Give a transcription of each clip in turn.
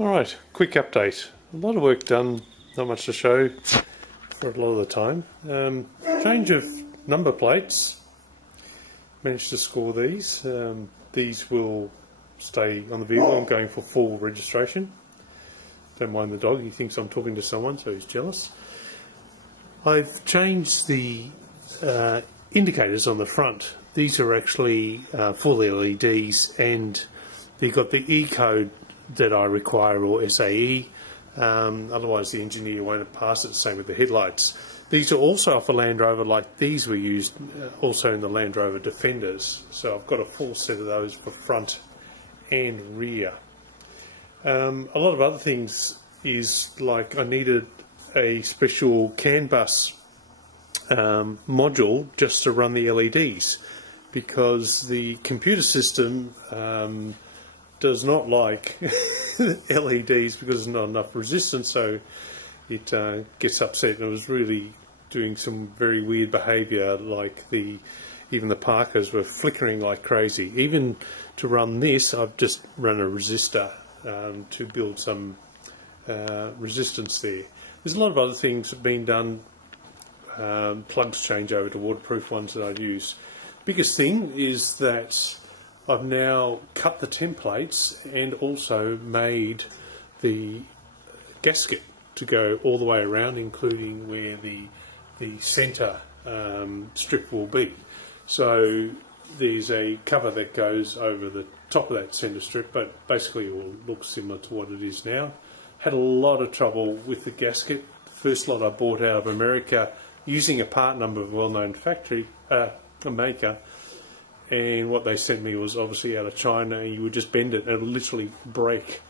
Alright, quick update. A lot of work done, not much to show for a lot of the time. Change of number plates. Managed to score these. These will stay on the vehicle. I'm going for full registration. Don't mind the dog, he thinks I'm talking to someone, so he's jealous. I've changed the indicators on the front. These are actually full LEDs, and they've got the E code that I require, or SAE. Otherwise the engineer won't pass it. Same with the headlights. These are also off a Land Rover, like these were used also in the Land Rover Defenders. So I've got a full set of those for front and rear. A lot of other things is, like, I needed a special CAN bus module just to run the LEDs, because the computer system does not like LEDs because there's not enough resistance, so it gets upset, and it was really doing some very weird behaviour, like even the Parkers were flickering like crazy. Even to run this, I've just run a resistor to build some resistance there. There's a lot of other things that have been done, plugs change over to waterproof ones that I use. Biggest thing is that I've now cut the templates and also made the gasket to go all the way around, including where the centre strip will be. So there's a cover that goes over the top of that centre strip, but basically it will look similar to what it is now. Had a lot of trouble with the gasket. First lot I bought out of America using a part number of a well-known factory, a maker, and what they sent me was obviously out of China. You would just bend it and it would literally break.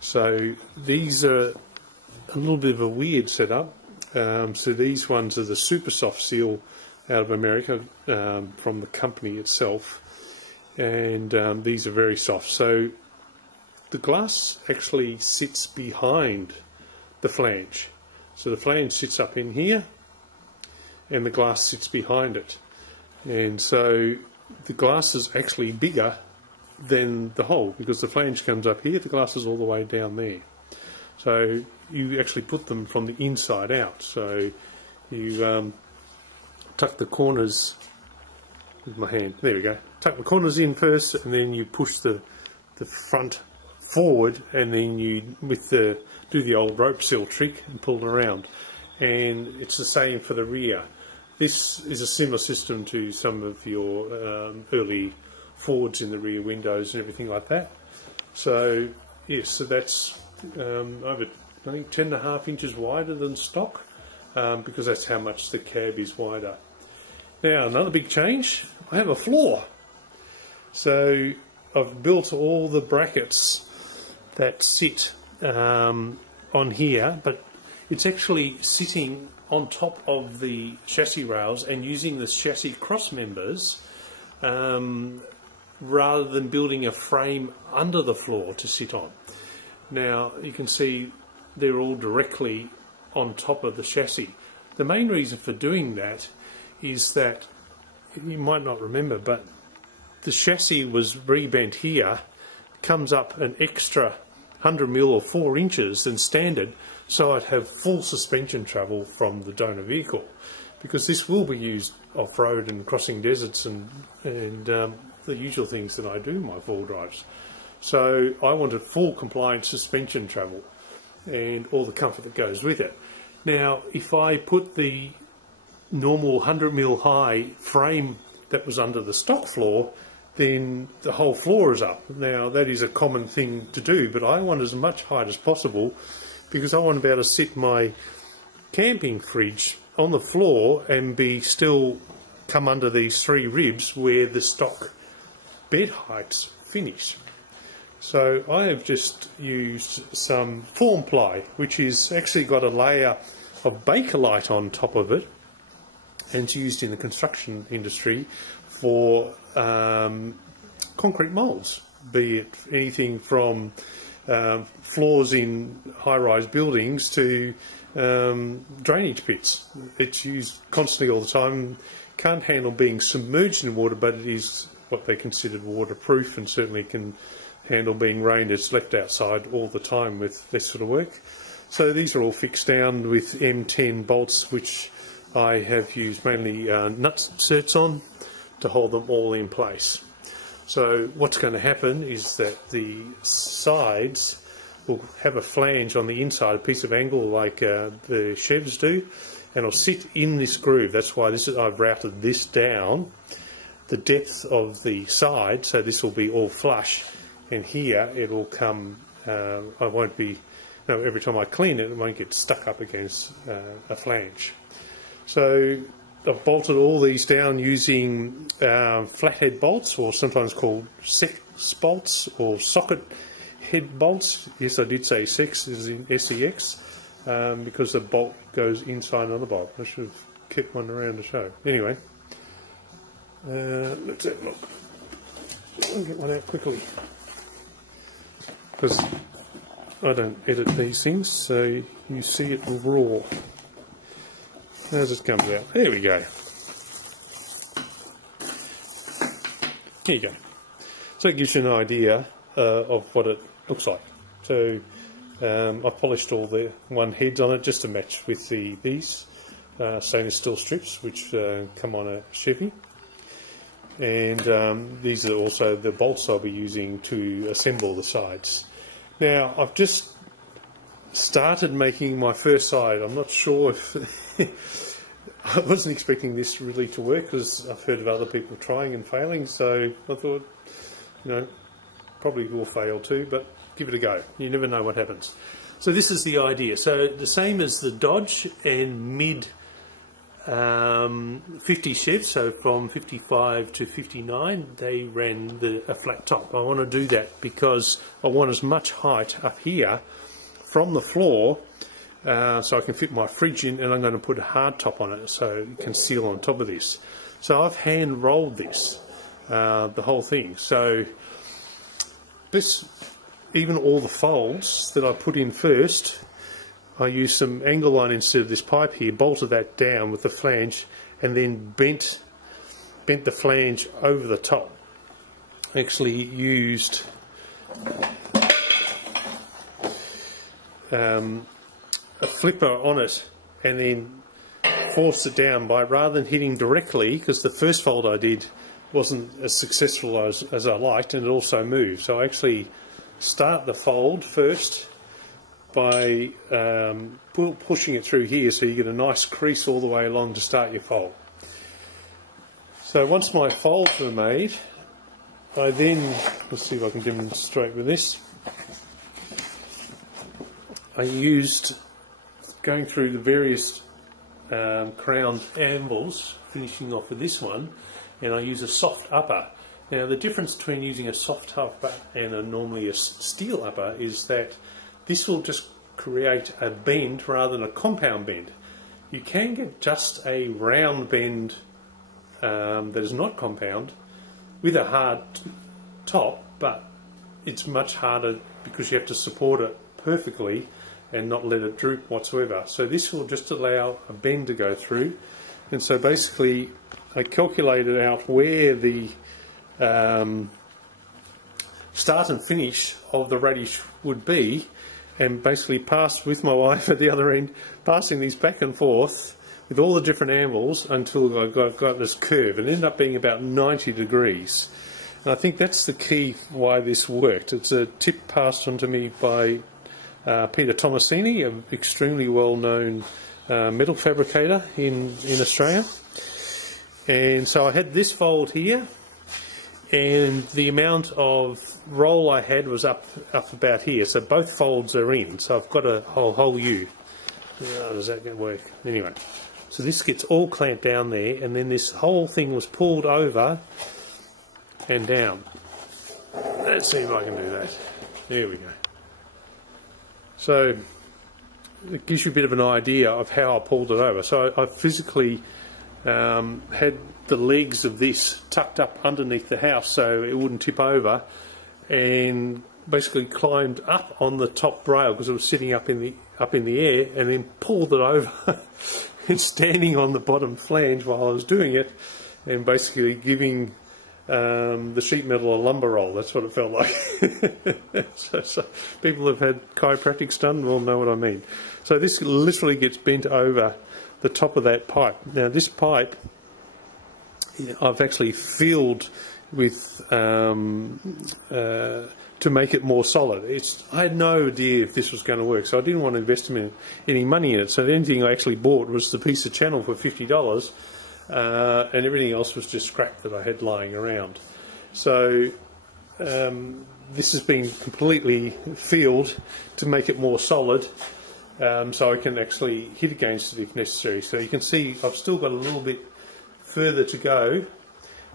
So these are a little bit of a weird setup. So these ones are the Supersoft Seal out of America, from the company itself, and these are very soft. So the glass actually sits behind the flange. So the flange sits up in here and the glass sits behind it, and so the glass is actually bigger than the hole, because the flange comes up here, the glass is all the way down there. So you actually put them from the inside out. So you tuck the corners with my hand. There we go. Tuck the corners in first, and then you push the front forward, and then you do the old rope seal trick and pull it around. And it's the same for the rear. This is a similar system to some of your early Fords in the rear windows and everything like that. So yes, so that's over, I think, 10.5 inches wider than stock, because that's how much the cab is wider. Now another big change, I have a floor. So I've built all the brackets that sit on here, but it's actually sitting on top of the chassis rails and using the chassis cross members, rather than building a frame under the floor to sit on. Now you can see they're all directly on top of the chassis. The main reason for doing that is that, you might not remember, but the chassis was rebent here, comes up an extra 100mm or 4 inches than standard, so I'd have full suspension travel from the donor vehicle, because this will be used off-road and crossing deserts and the usual things that I do in my four drives. So I wanted full compliant suspension travel and all the comfort that goes with it. Now if I put the normal 100mm high frame that was under the stock floor, then the whole floor is up. Now that is a common thing to do, but I want as much height as possible, because I want to be able to sit my camping fridge on the floor and still come under these 3 ribs where the stock bed heights finish. So I have just used some form ply, which is actually got a layer of Bakelite on top of it, and it's used in the construction industry for concrete moulds, be it anything from floors in high-rise buildings to drainage pits. It's used constantly all the time. Can't handle being submerged in water, but it is what they considered waterproof, and certainly can handle being rained, it's left outside all the time with this sort of work. So these are all fixed down with M10 bolts, which I have used mainly nut certs on to hold them all in place. So what's going to happen is that the sides will have a flange on the inside, a piece of angle like the Chevs do, and it'll sit in this groove. That's why I've routed this down the depth of the side, so this will be all flush, and here it will come, every time I clean it, it won't get stuck up against a flange. So I've bolted all these down using flathead bolts, or sometimes called sex bolts or socket head bolts. Yes, I did say sex, as in SEX, because the bolt goes inside another bolt. I should have kept one around to show. Anyway, let's have a look. I'll get one out quickly, because I don't edit these things, so you see it raw. As it comes out. There we go. Here you go. So it gives you an idea of what it looks like. So I polished all the one heads on it just to match with these stainless steel strips, which come on a Chevy. And these are also the bolts I'll be using to assemble the sides. Now, I've just started making my first side. I'm not sure if I wasn't expecting this really to work, because I've heard of other people trying and failing, so I thought, probably will fail too, but give it a go. You never know what happens. So this is the idea. So the same as the Dodge and mid 50 Chevs, so from 55 to 59, they ran a flat top. I want to do that because I want as much height up here from the floor so I can fit my fridge in, and I'm going to put a hard top on it so it can seal on top of this. So I've hand rolled this, the whole thing. So this, even all the folds that I put in first, I used some angle line instead of this pipe here, bolted that down with the flange, and then bent the flange over the top. Actually used a flipper on it and then forced it down by, rather than hitting directly, because the first fold I did wasn't as successful as I liked, and it also moved. So I actually start the fold first by pushing it through here, so you get a nice crease all the way along to start your fold. So once my folds were made, I then, let's see if I can demonstrate with this, I used, going through the various crowned anvils, finishing off with this one, and I use a soft upper. Now the difference between using a soft upper and normally a steel upper is that this will just create a bend rather than a compound bend. You can get just a round bend that is not compound with a hard top, but it's much harder because you have to support it perfectly and not let it droop whatsoever. So this will just allow a bend to go through. And so basically I calculated out where the start and finish of the radish would be, and basically passed with my wife at the other end, passing these back and forth with all the different anvils until I got this curve. It ended up being about 90 degrees. And I think that's the key why this worked. It's a tip passed on to me by Peter Tomasini, an extremely well-known metal fabricator in Australia. And so I had this fold here, and the amount of roll I had was up about here. So both folds are in, so I've got a whole U. Oh, does that work? Anyway, so this gets all clamped down there, and then this whole thing was pulled over and down. Let's see if I can do that. There we go. So it gives you a bit of an idea of how I pulled it over. So I physically had the legs of this tucked up underneath the house so it wouldn't tip over, and basically climbed up on the top rail because it was sitting up in the air, and then pulled it over and standing on the bottom flange while I was doing it, and basically giving the sheet metal or lumber roll. That's what it felt like. so people who have had chiropractics done will know what I mean. So this literally gets bent over the top of that pipe. Now this pipe, I've actually filled with to make it more solid. I had no idea if this was going to work, so I didn't want to invest any money in it. So the only thing I actually bought was the piece of channel for $50, and everything else was just scrap that I had lying around. So this has been completely filled to make it more solid, so I can actually hit against it if necessary. So you can see I've still got a little bit further to go,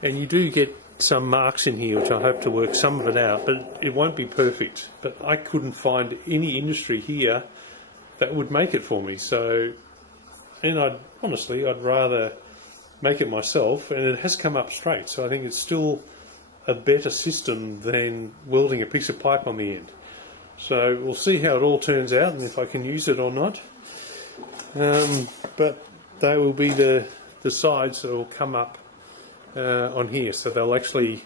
and you do get some marks in here which I hope to work some of it out, but it won't be perfect. But I couldn't find any industry here that would make it for me. So, and honestly I'd rather make it myself, and it has come up straight, so I think it's still a better system than welding a piece of pipe on the end. So we'll see how it all turns out and if I can use it or not. But they will be the sides that will come up on here, so they'll actually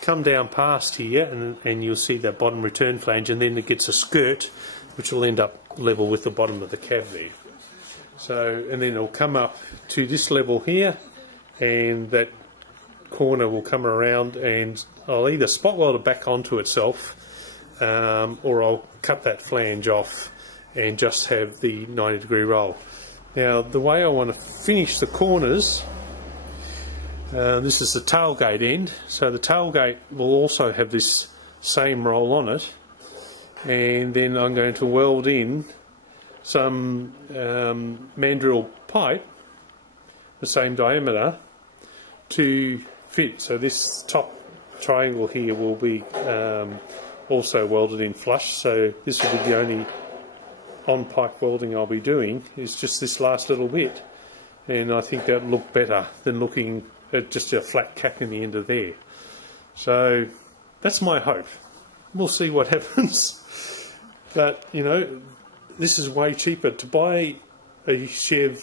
come down past here, and you'll see that bottom return flange, and then it gets a skirt which will end up level with the bottom of the cab there. So, and then it'll come up to this level here, and that corner will come around, and I'll either spot weld it back onto itself, or I'll cut that flange off and just have the 90-degree roll. Now the way I want to finish the corners, this is the tailgate end, so the tailgate will also have this same roll on it, and then I'm going to weld in some mandrel pipe, the same diameter, to fit. So this top triangle here will be also welded in flush, so this will be the only on-pipe welding I'll be doing, is just this last little bit, and I think that will look better than looking at just a flat cap in the end of there. So that's my hope. We'll see what happens. But you know, this is way cheaper. To buy a Chev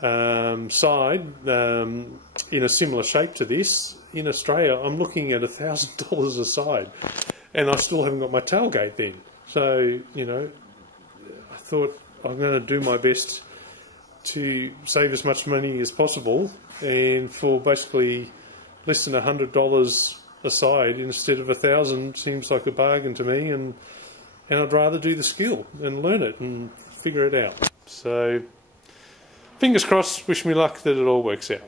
side in a similar shape to this in Australia, I'm looking at $1,000 a side, and I still haven't got my tailgate then. So you know, I thought I'm going to do my best to save as much money as possible, and for basically less than $100 a side instead of $1,000 seems like a bargain to me, and I'd rather do the skill and learn it and figure it out. So fingers crossed, wish me luck that it all works out.